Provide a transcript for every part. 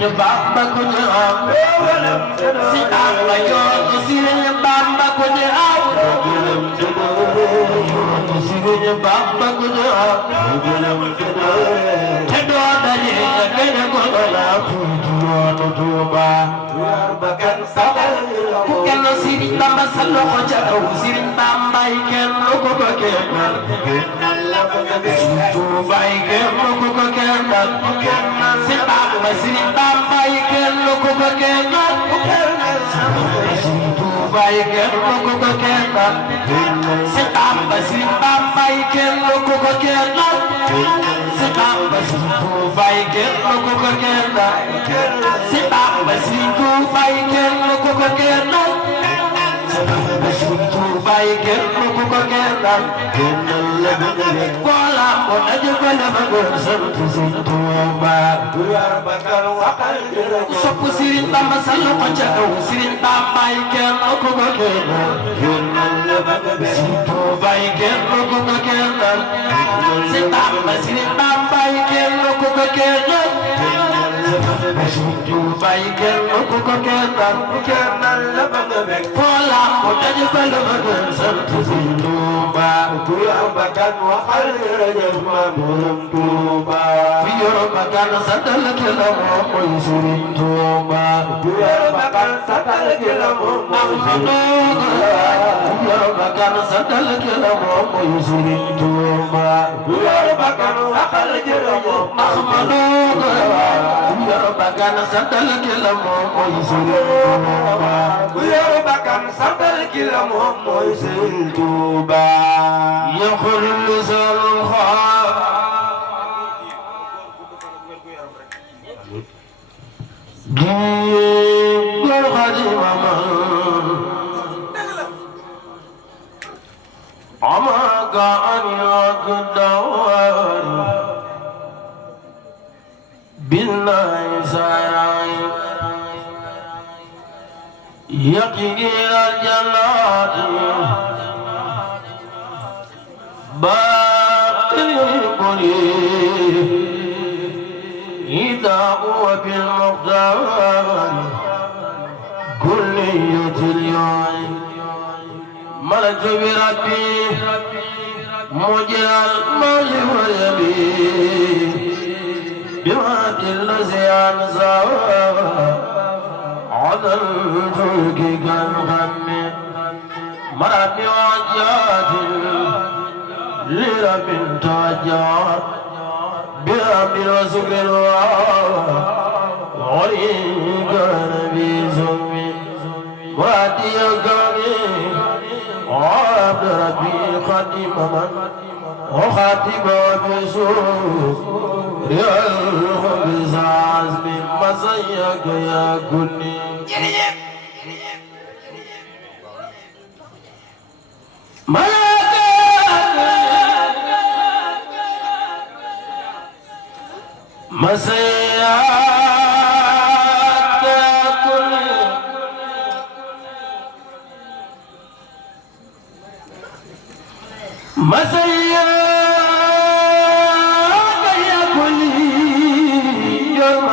Sëriñ Bamba ku ñu am si Bamba yoonu Sëriñ Bamba ku ñu am Sëriñ Bamba ku ñu am te doo daje gën a góola tuuti yoonu Tuuba ku kenn Sëriñ Bamba sa loxo ca kaw Sëriñ Bamba yi kenn ku ko kennal Sëriñ Tuuba yi kenn ku ko kennal si Bamba Sëriñ Bamba yi kenn ku ko kennal Sëriñ Tuuba yi kenn ku ko kennal si Bamba Sëriñ Bamba yi kenn ku ko kennal si Bamba Sëriñ Tuuba yi kenn ku ko kennal si Bamba Sëriñ Tuuba yi kenn ku ko kennal Sëriñ Tuuba yi kenn ku ko kennal wala mo daje ko la ma gën sant Sëriñ Tuuba sopp Sëriñ Bamba sa loxo ca kaw Sëriñ Bamba yi kenn ku ko kennal Sëriñ Tuuba yi kenn ku ko kennal si Bamba Sëriñ Bamba yi kenn ku ko kennal Sëriñ Tuuba yi kenn ku ko kennal wala mo daje ko la ma gën sant Sëriñ Tuuba fi yoro bakan satal ke la moom Sëriñ Tuuba Ahmadu yoro bakan satal ke la moom Sëriñ Tuuba Ahmadu yoro bakan satal ke la moom Sëriñ Tuuba يخل الخاف جيب الخدم عمرك أن يقدر بالنساء يقين الجنات باقي إذا هو بالمقدار كلية اليوم ملك بربي مجرى الموج واليمين بواد الذي أنزى على الفلك كالغم مرمي وجات لرب تاجات برب وسكر غريق نبي زمي واتي كامي عبد ربي خاتم من وخاتم بسوق ريال بزاز من مزيك يا كني مسياك كل مسياك يا كل يوم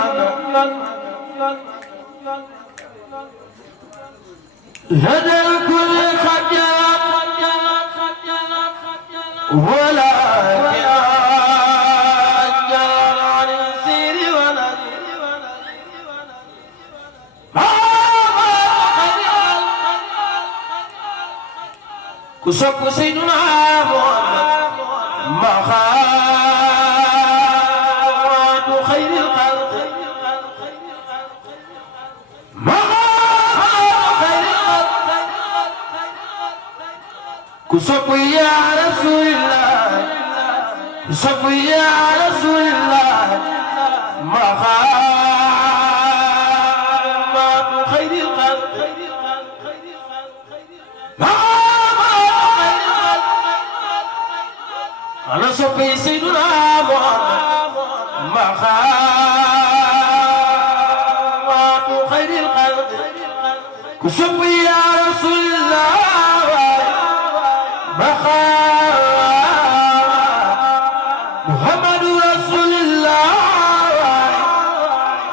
هذا الكل خجل ولا كسب سيدنا محمد مخاض خير الخلق مخاض خير الخلق كسب يا رسول الله كسب يا رسول الله مخاض خير الخلق أنا صبي سيدنا محمد مخاض خير الخلق كصبي يا رسول الله مخاض محمد رسول الله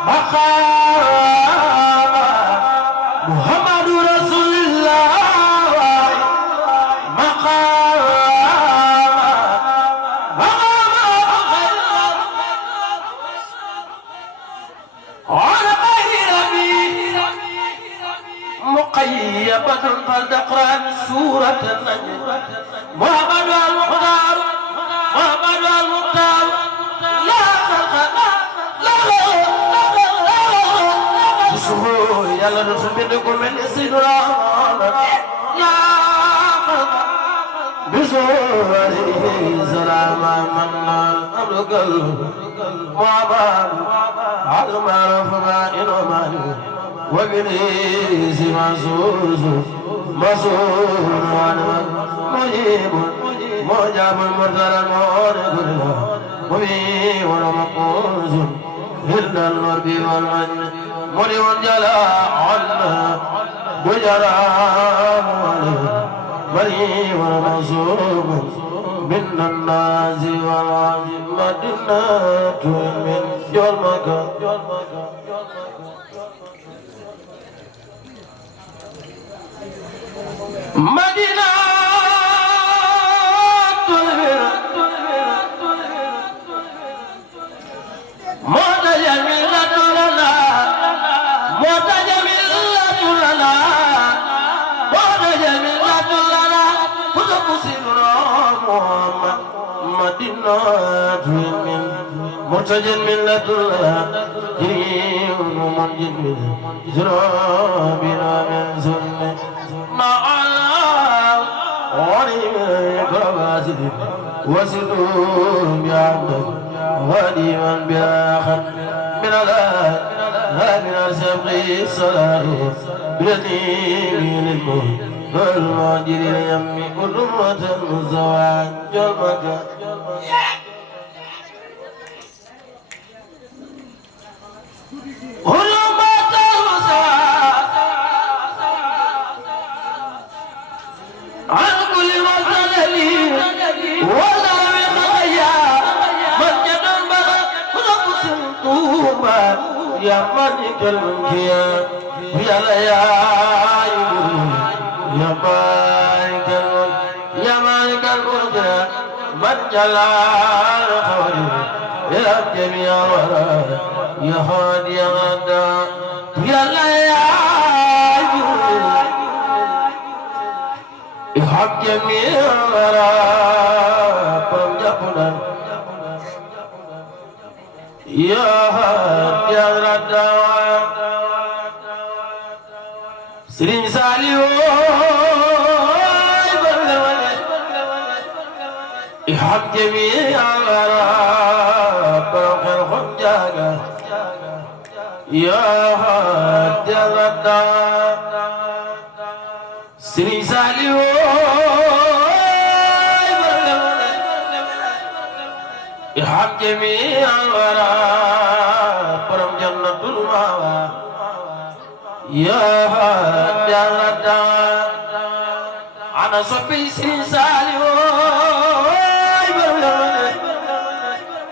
مخاض فلتقرأ سورة النجم محمد المختار محمد المختار لا خلق لا سهول يلا نفهم بينكم من سيدنا لا بسهول سلام من أملك وعباد على ما رفع إنه مالك وبنيس مسؤول مجيب مجاب المرسل مبين ومقوز إلا الورد والمجد مريم جلاء عنا بجرى مريم ومصوب من الناس والمدينة من جرمك مدينة موت جميلة لنا موت جميلة لنا موت جميلة لنا كتب سيدنا محمد مدينة موت جميلة لنا جريم منجد جرابنا من سنة وسدوا بعبدك غديما بآخر من الآن من سبقي الصلاة بيديم للموت والماجر اليم كل أمة الزواج جرمك عن كل مسألة ولا بقيا مسجد بغى خلق سنتوبا يا مالك الملك يا مالك الملك يا مالك الملك من جلال خوالي يا جميع الورى يا هادي غدا يا حق جميع الورى جبنا يا هادي غدا سرين ساليو حق جميع الورى يا هادي غدا سرين ساليو إحام جميع الورى برم جنة المأوى يا هادي غدا أنا صبي سرين ساليو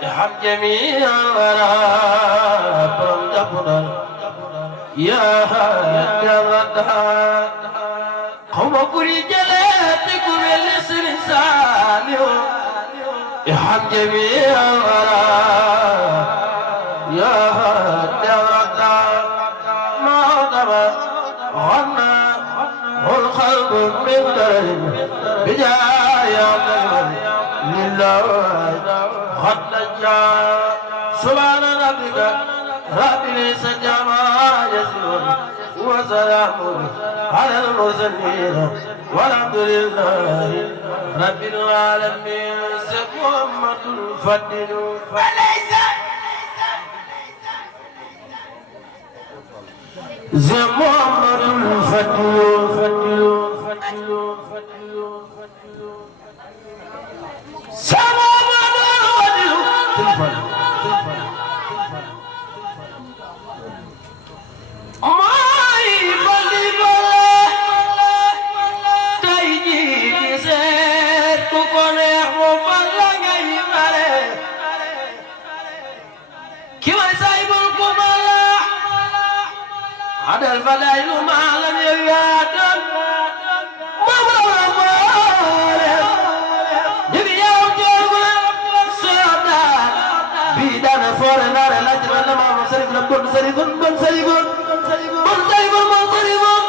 إحام جميع الورى برم جنة يا هادي غدا قوم كوري جلاتك بالسر ساليو يحب جميع الورى يا هادي غدا ما ضرب غنى والقلب من درب بجاي لله غدا جاء سبحان ربك رب العزة عما يصفون وسلام على المرسلين والحمد لله رب العالمين محمد الفضل وليس زي محمد الفضل هذا الفضائل ما لم يريد ما يبيع جونا سودا بيدنا فورنا لجنا لما مسرف لبون سريفون بون سريفون بون سريفون بون سريفون بون سريفون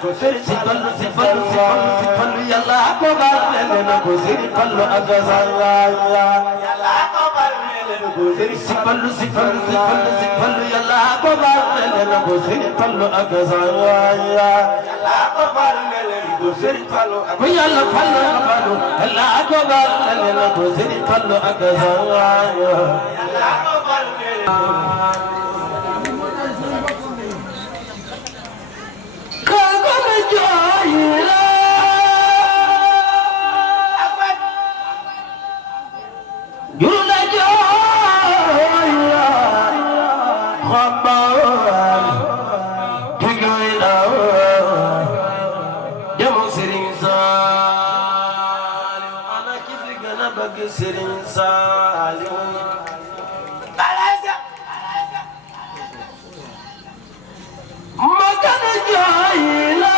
si fallu yàlla ko baal leen ko Serigne Fallou ak Zahra yàlla ko baal leen ko si fallu yàlla ko baal leen ko Serigne Fallou ak Zahra yàlla ko baal leen ko Serigne Fallou ak yàlla ko baal leen ko Serigne Fallou ak Zahra yàlla ko baal leen Serigne Saliou balaja magana joyla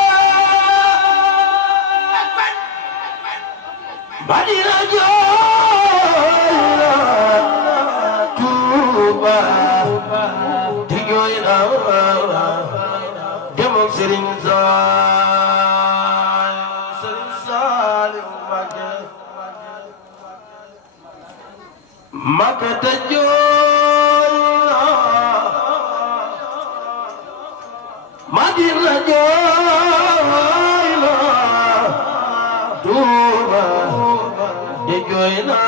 badira joyla tuba digoyla demo Serigne Saliou Makata jooyla Madina jooyla Tuuba de jooyla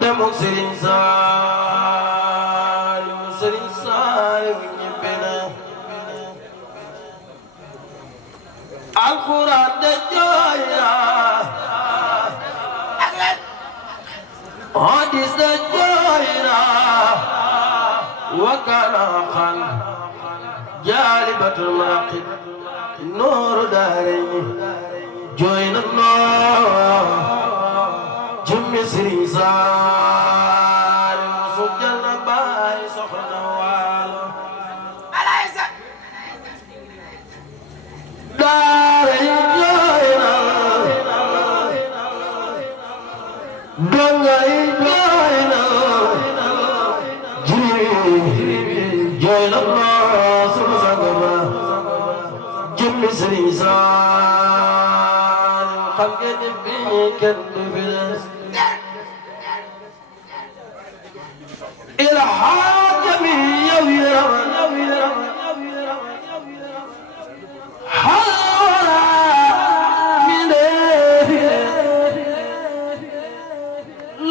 demu Serigne Saliou ñibbi na Alxuraan de jooyla hadis da jooyna wakana xan jaalibatul maraqib nooru daarayni jooyna noo jëmmi Serigne Saliou su jalla baay soxna waalo alaysa daaray jooyna dongay jooyna jooyna sunu sangama jëmmi Serigne Saliou xam ngeen ni bii kenn du fi des ilhaajami yow yaram halwara mine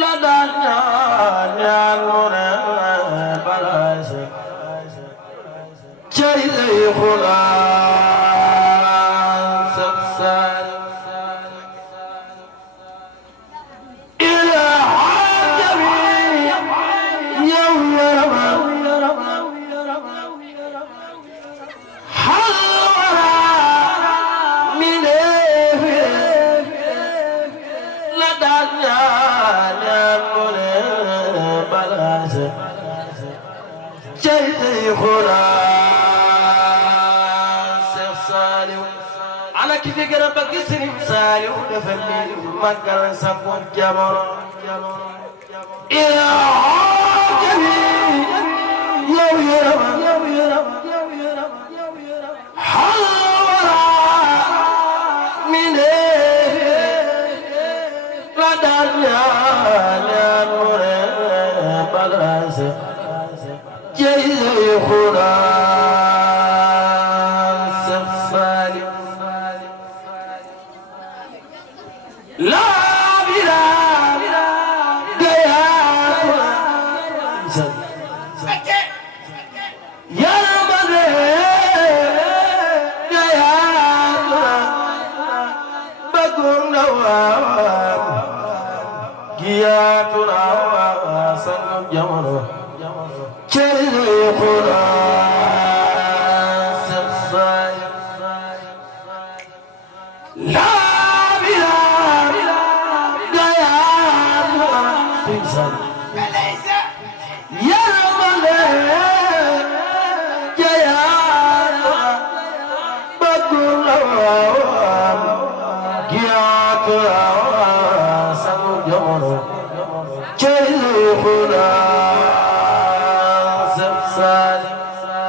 la daan ñaan mu ne balaase cay lay xulaan sab Saliou ilhaajami yow yaram halwara mine la daan ñaan mu ne balaase cay lay xulaan sab Saliou ana ki fi gën a bëgg Serigne Saliou dafa ni màggal sa ko jamono ilhaajami yow yaram halwara mine la daan ñaan mu ne balaase cay lay xulaan sab Saliou la bira gayaatu yaramane gayaatu bagum na waawam giyaatu na waawam sangam jamono cay lay xulaan sab Saliou la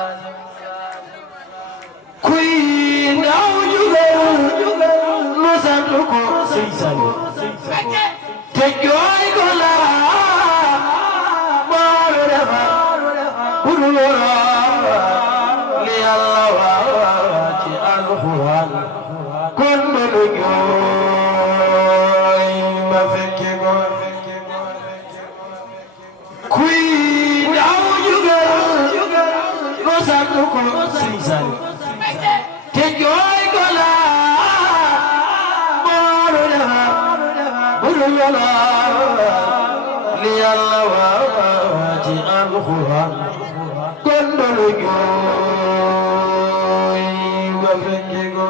li Yàlla wax ci Alxuraan kon mënu jooy ma fekke ko kuy daw jugal no sant ko Sëriñ Saaliw te jooy ko la boolu defa buru yola li Yàlla wax ci Alxuraan kon mënu jooy ma fekke ko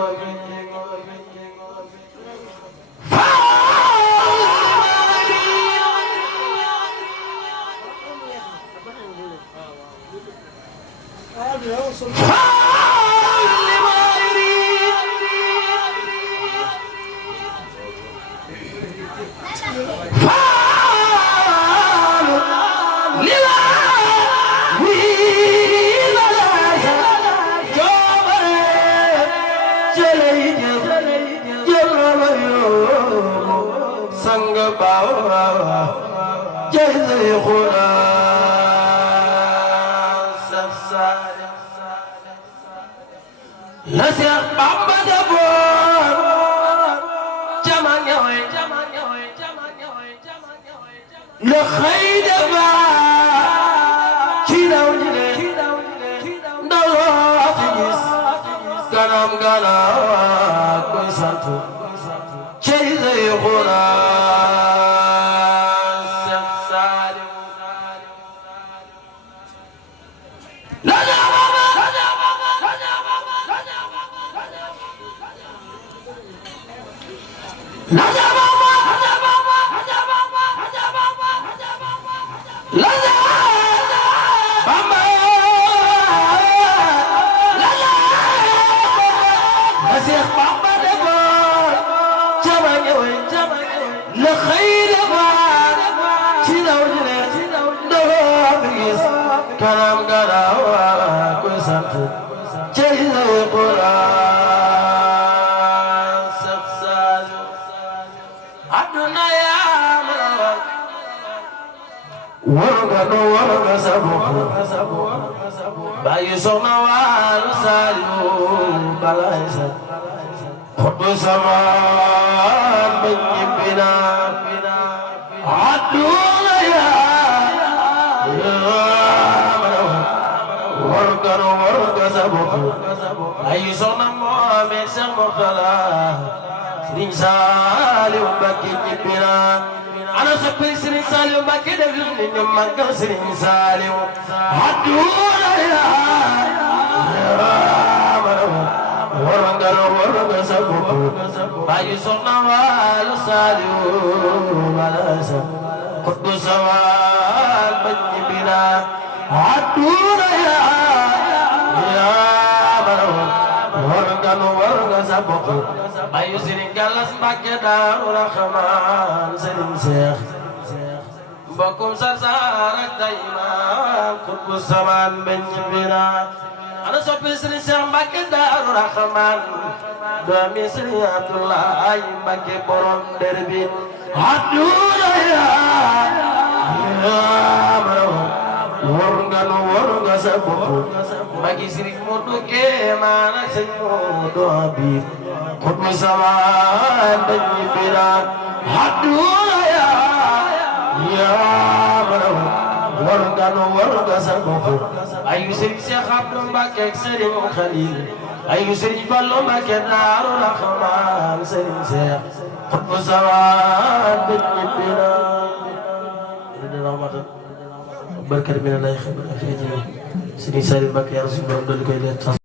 la Seex Bamba defoon jama ñëwee la xëy defaat ci ndaw ñi ne ndaw loo fi gis ganam ganam koy sant cey say xuraan Seex Saaliw kanam garawa koy sant cey say Qur'an Seex Saaliw aduna yaa war nga sa bopp bàyyi soxna Waalo Saaliw balay sa xutbu sama bañ ñibbi na aduna yaa warga sa bopp ay soxna Muhammad Seex Murtala Sëriñ Saaliw Mbàkke ñibbi na ana soppe Sëriñ Saaliw Mbàkke def ni ñu màggal Sëriñ Saaliw aduna warga sa bopp ay soxna Waalo Saaliw balay sa xutbu sawaal bañ ñibbi na aduna warga sa bopp bayu Sëriñ Gallas Mbàkke Daaru Raxmaan Sëriñ Seex mbokkum Sarsara ak Daymaan xutbu samaan bañ ñibbi na ana soppi Sëriñ Seex Mbàkke Daaru Raxmaan doomi Sëriñ Abdullahi Mbàkke borom derbi aduna warga sa bopp magi Sëriñ Moodu Kéemaan ak Sëriñ Moodu Habib xutbu samaan bañ ñibbi na aduna warga sa bopp ayu Sëriñ Seex Abdu Mbàkke ak Sëriñ Xaliil ayu Sëriñ Fallu Mbàkke Daaru Raxmaan Sëriñ Seex xutbu samaan bañ ñibbi na barkat mi ne lay xëy na Sëriñ Saaliw Mbàkke yàlla suñu borom dolli koy leen